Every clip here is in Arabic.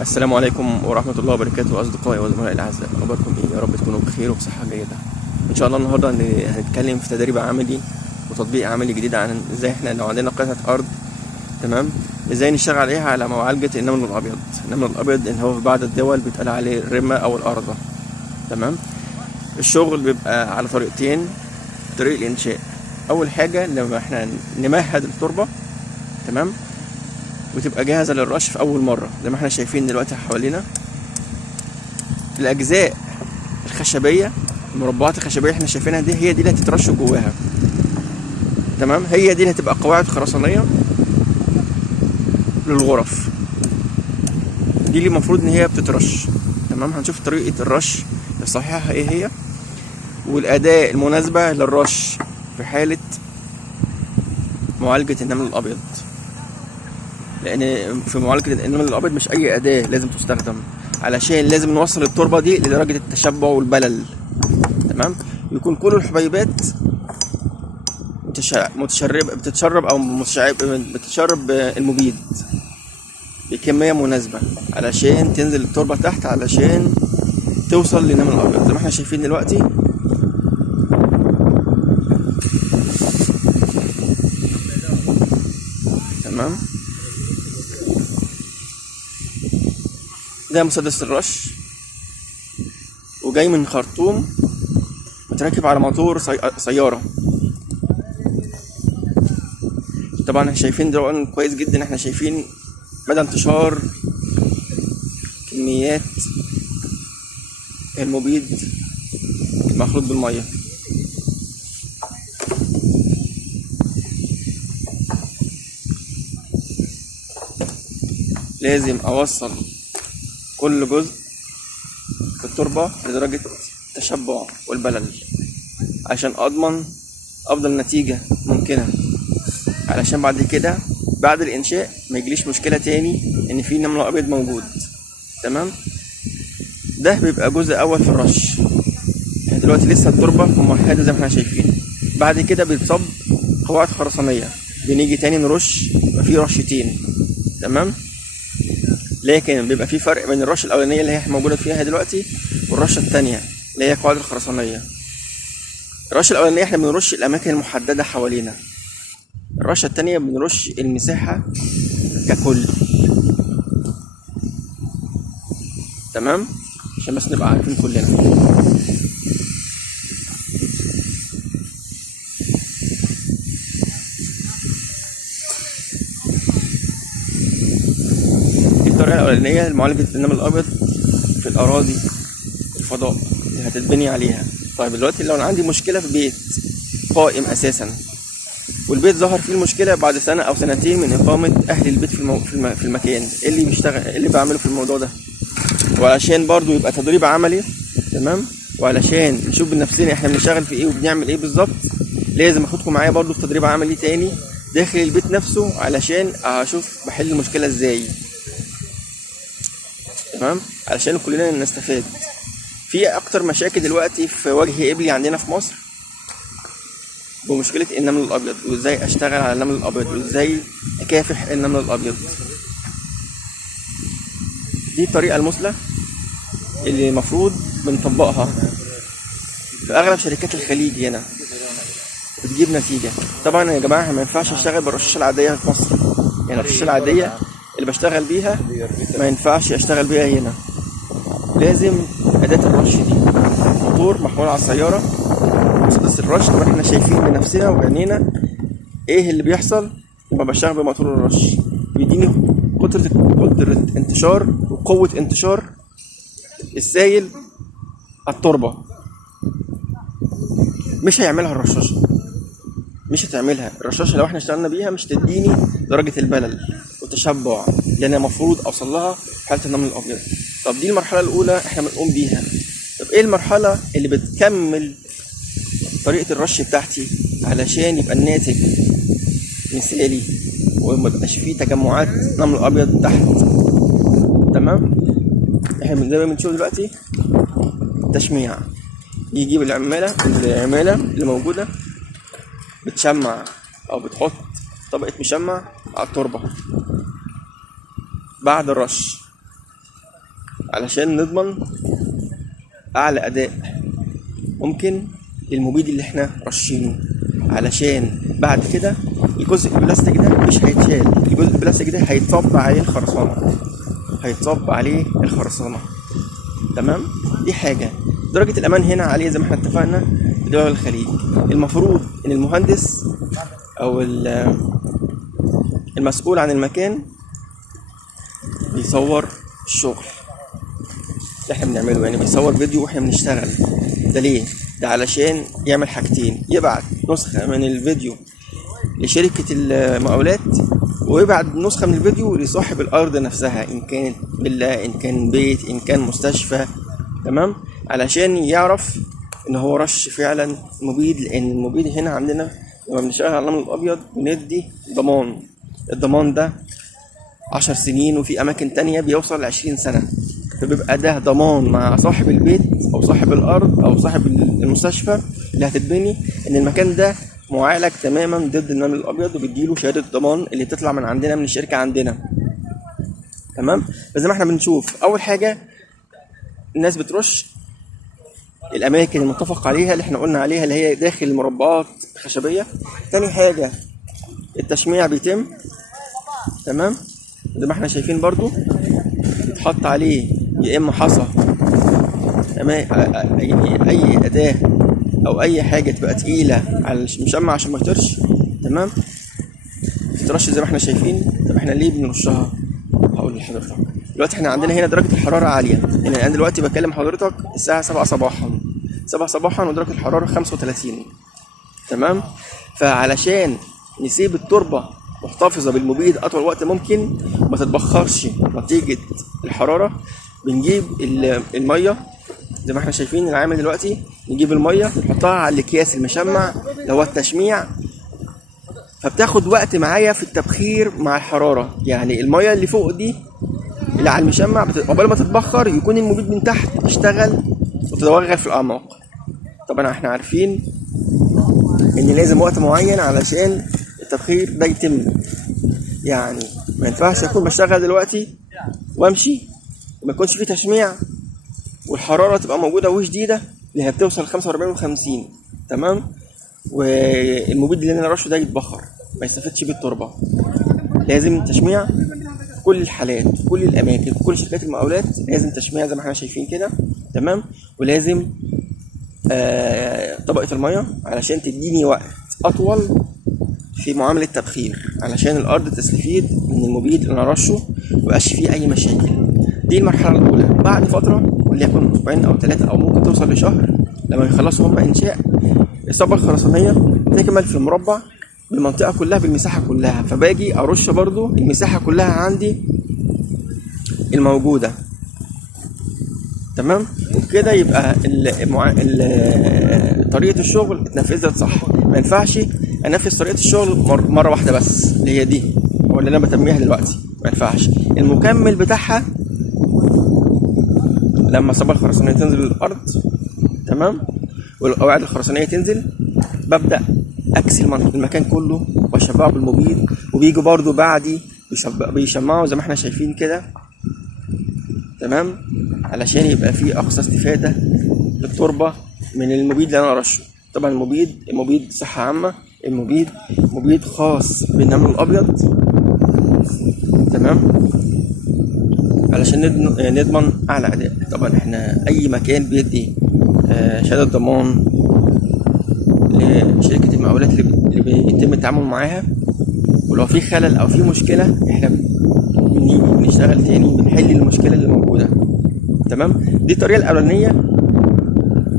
السلام عليكم ورحمة الله وبركاته أصدقائي وزملائي الأعزاء، أخباركم إيه؟ يا رب تكونوا بخير وبصحة جيدة. إن شاء الله النهاردة هنتكلم في تدريب عملي وتطبيق عملي جديد عن إزاي إحنا لو عندنا قطعة أرض، تمام، إزاي نشتغل عليها على معالجة النمل الأبيض. النمل الأبيض إن هو في بعض الدول بيتقال عليه الرمة أو الأرضة، تمام. الشغل بيبقى على طريقتين. طريق الإنشاء، أول حاجة لما إحنا نمهد التربة، تمام، وتبقى جاهزة للرش في أول مرة زي ما احنا شايفين دلوقتي حوالينا. الأجزاء الخشبية، المربعات الخشبية احنا شايفينها دي، هي دي اللي هتترش جواها، تمام. هي دي اللي هتبقى قواعد خرسانية للغرف، دي اللي المفروض ان هي بتترش، تمام. هنشوف طريقة الرش الصحيحة ايه هي، والأداة المناسبة للرش في حالة معالجة النمل الأبيض. لان في معالجة النمل الابيض مش اي اداة لازم تستخدم، علشان لازم نوصل التربة دي لدرجة التشبع والبلل، تمام. يكون كل الحبيبات بتتشرب المبيد بكمية مناسبة علشان تنزل التربة تحت، علشان توصل للنمل الابيض زي ما احنا شايفين دلوقتي. تمام. ده مسدس الرش، وجاي من خرطوم، متركب على موتور سيارة. طبعا احنا شايفين دلوقتي كويس جدا، احنا شايفين مدى انتشار كميات المبيد المخلوط بالمية. لازم اوصل كل جزء في التربة لدرجة التشبع والبلل عشان أضمن أفضل نتيجة ممكنة، علشان بعد كده بعد الإنشاء ما يجيليش مشكلة تاني إن في نمل أبيض موجود، تمام. ده بيبقى جزء أول في الرش. يعني دلوقتي لسه التربة ممهدة زي ما احنا شايفين، بعد كده بيتصب قواعد خرسانية، بنيجي تاني نرش، يبقى في رشتين، تمام. لكن بيبقى في فرق بين الرشه الاولانيه اللي هي موجوده فيها دلوقتي والرشه الثانيه اللي هي قواعد الخرسانيه. الرشه الاولانيه احنا بنرش الاماكن المحدده حوالينا، الرشه الثانيه بنرش المساحه ككل، تمام، عشان بس نبقى عارفين كلنا. الطريقه الاولانيه لمعالجه النمل الابيض في الاراضي الفضاء اللي هتتبني عليها. طيب دلوقتي لو انا عندي مشكله في بيت قائم اساسا، والبيت ظهر فيه المشكله بعد سنه او سنتين من اقامه اهل البيت في المكان، ايه اللي بيشتغل، ايه اللي بعمله في الموضوع ده؟ وعلشان برضو يبقى تدريب عملي، تمام، وعلشان نشوف بنفسنا احنا بنشتغل في ايه وبنعمل ايه بالظبط، لازم اخدكم معايا برضو في تدريب عملي تاني داخل البيت نفسه علشان اشوف بحل المشكله ازاي، تمام، علشان كلنا نستفاد. في اكتر مشاكل دلوقتي في وجه قبلي عندنا في مصر بمشكله النمل الابيض، وازاي اشتغل على النمل الابيض، وازاي اكافح النمل الابيض. دي الطريقه المثلى اللي المفروض بنطبقها في اغلب شركات الخليج هنا، بتجيب نتيجه. طبعا يا جماعه ما ينفعش اشتغل بالرشاشه العاديه في مصر، يعني الرشاشه العاديه اللي بشتغل بيها ما ينفعش اشتغل بيها هنا، لازم اداه الرش دي، موتور محمول على السياره، مسدس الرش. طبعا احنا شايفين بنفسنا وبعينينا ايه اللي بيحصل لما بشتغل بموتور الرش، بيديني قدرة انتشار وقوة انتشار السائل التربة. مش هيعملها الرشاشة، مش هتعملها الرشاشة لو احنا اشتغلنا بيها، مش تديني درجة البلل والتشبع اللي انا المفروض اوصل لها في حالة النمل الابيض. طب دي المرحلة الاولى احنا بنقوم بيها. طب ايه المرحلة اللي بتكمل طريقة الرش بتاعتي علشان يبقى الناتج مثالي ومبقاش فيه تجمعات نمل ابيض تحت، تمام؟ احنا زي ما بنشوف دلوقتي تشميع، يجيب العمالة اللي موجودة بتشمع او بتحط طبقة مشمع على التربة بعد الرش، علشان نضمن اعلى اداء ممكن للمبيد اللي احنا رشينه، علشان بعد كده الجزء البلاستيك ده مش هيتشال، الجزء البلاستيك ده هيتصب عليه الخرسانه، تمام. دي حاجه. درجه الامان هنا عاليه زي ما احنا اتفقنا في دول الخليج. المفروض ان المهندس او المسؤول عن المكان بيصور الشغل اللي احنا بنعمله، يعني بيصور فيديو واحنا بنشتغل. ده ليه؟ ده علشان يعمل حاجتين: يبعت نسخة من الفيديو لشركة المقاولات، ويبعت نسخة من الفيديو لصاحب الأرض نفسها، إن كانت فيلا، إن كان بيت، إن كان مستشفى، تمام، علشان يعرف إن هو رش فعلا مبيد. لأن المبيد هنا عندنا لما بنشتغل على الرمل الأبيض بندي ضمان، الضمان ده 10 سنين، وفي أماكن تانية بيوصل 20 سنة. فبيبقى ده ضمان مع صاحب البيت أو صاحب الأرض أو صاحب المستشفى اللي هتتبني إن المكان ده معالج تماما ضد الرمل الأبيض، وبيديله شهادة ضمان اللي تطلع من عندنا من الشركة عندنا، تمام. فزي ما احنا بنشوف، أول حاجة الناس بترش الأماكن المتفق عليها اللي احنا قلنا عليها اللي هي داخل المربعات الخشبية. تاني حاجة التشميع بيتم، تمام، زي ما احنا شايفين برضو يتحط عليه يا اما حصى، تمام، اي اداه او اي حاجه تبقى تقيله على المشمع عشان ما يطيرش، تمام، تترش زي ما احنا شايفين. طب احنا ليه بنرشها؟ هقول لحضرتك. دلوقتي احنا عندنا هنا درجه الحراره عاليه، يعني انا دلوقتي بكلم حضرتك الساعه 7 صباحا ودرجه الحراره 35، تمام. فعلشان نسيب التربه محتفظه بالمبيد اطول وقت ممكن ما تتبخرش نتيجه الحراره، بنجيب الميه زي ما احنا شايفين العامل دلوقتي، نجيب الميه نحطها على الاكياس المشمع اللي هو التشميع، فبتاخد وقت معايا في التبخير مع الحراره. يعني الميه اللي فوق دي اللي على المشمع قبل ما تتبخر يكون المبيد من تحت اشتغل وتتوغل في الاعماق. طبعا احنا عارفين ان لازم وقت معين علشان التبخير ده يتم، يعني ما ينفعش اكون بشتغل دلوقتي وامشي وما يكونش فيه تشميع والحراره تبقى موجوده وشديده اللي هي بتوصل 45 و50، تمام، والمبيد اللي انا رشه ده يتبخر ما يستفدش بيه التربه. لازم تشميع في كل الحالات، في كل الاماكن، في كل شركات المقاولات لازم تشميع زي ما احنا شايفين كده، تمام. ولازم طبقه الميه علشان تديني وقت اطول في معامله تبخير، علشان الارض تستفيد من المبيد اللي انا رشه وميبقاش فيه اي مشاكل. دي المرحله الاولى. بعد فتره وليكن اسبوعين او 3 او ممكن توصل لشهر، لما يخلصوا هم انشاء الصبغه الخرسانيه تكمل في المربع بالمنطقه كلها بالمساحه كلها، فباجي ارش برضو المساحه كلها عندي الموجوده، تمام. وبكده يبقى طريقه الشغل اتنفذت صح. ما ينفعش انفذ طريقه الشغل مره واحده بس اللي هي دي او اللي انا بتميها دلوقتي، ما ينفعش. المكمل بتاعها لما الصبغه الخرسانيه تنزل الارض، تمام، والقواعد الخرسانيه تنزل، ببدا اكسل المكان كله واشبعه بالمبيد، وبيجوا برضو بعدي بيشمعوا زي ما احنا شايفين كده، تمام، علشان يبقى فيه اقصى استفاده للتربه من المبيد اللي انا رشه. طبعا المبيد صحه عامه، مبيد خاص بالنمل الابيض، تمام، علشان نضمن اعلى اداء. طبعا احنا اي مكان بيدي شهاده ضمان لشركه المقاولات اللي بيتم التعامل معاها، ولو في خلل او في مشكله احنا بنيجي بنشتغل تاني بنحل المشكله اللي موجوده، تمام. دي الطريقه الاولانيه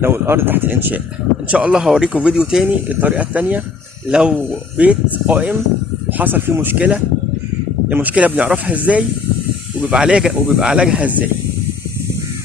لو الارض تحت الانشاء. ان شاء الله هوريكم فيديو تاني الطريقه التانيه لو بيت قائم وحصل فيه مشكله، المشكله بنعرفها ازاي وبيبقى علاجها ازاي.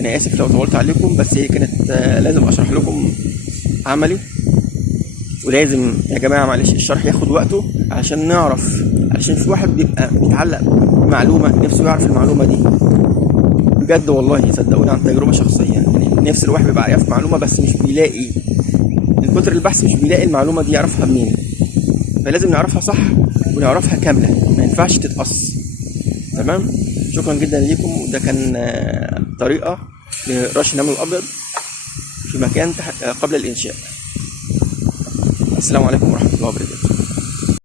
انا اسف لو طولت عليكم، بس هي كانت لازم اشرح لكم عملي، ولازم يا جماعه معلش الشرح ياخد وقته عشان نعرف، عشان في واحد بيبقى متعلق بمعلومه نفسه يعرف المعلومه دي بجد والله، صدقوني عن تجربه شخصيه، يعني نفس الواحد بيبقى عارف معلومه بس مش بيلاقي من كتر البحث، مش بيلاقي المعلومه دي يعرفها منين. فلازم نعرفها صح ونعرفها كامله، ما ينفعش تتقص، تمام. شكرا جدا ليكم، وده كان طريقة لرش النمل الأبيض في مكان قبل الإنشاء. السلام عليكم ورحمة الله وبركاته.